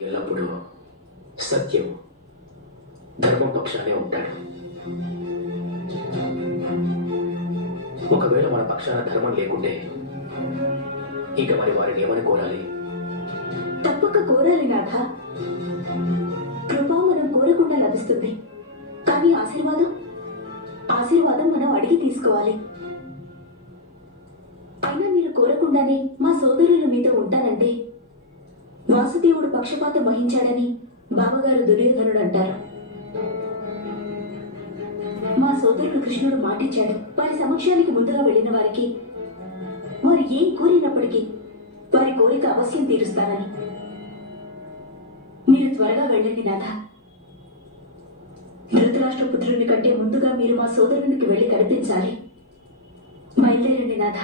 ఎల్లప్పుడూ సత్యం ధర్మం పక్షానే ఉంటాడు. ఒకవేళ మన పక్షాన ధర్మం లేకుంటే ఇక మరి వారిని ఏమని కోరాలి? తప్పక కోరాలి నాథ. కృప మనం కోరకుండా లభిస్తుంది, కానీ ఆశీర్వాదం మనం అడిగి తీసుకోవాలి. అయినా మీరు కోరకుండానే మా సోదరులు మీతో ఉంటానంటే వాసుదేవుడు పక్షపాతం వహించాడని బావగారు దుర్యోధనుడు అంటారు. మా సోదరుడు కృష్ణుడు మాటిచ్చాడు, వారి సమక్షానికి ముందుగా వెళ్ళిన వారికి వారు ఏం కోరినప్పటికీ వారి కోరిక అవశ్యం తీరుస్తానని. మీరు త్వరగా వెళ్ళండి నాథ. ధృతరాష్ట్ర పుత్రుని కంటే ముందుగా మీరు మా సోదరునికి వెళ్ళి కనిపించాలి. బయలుదేరండి నాథ.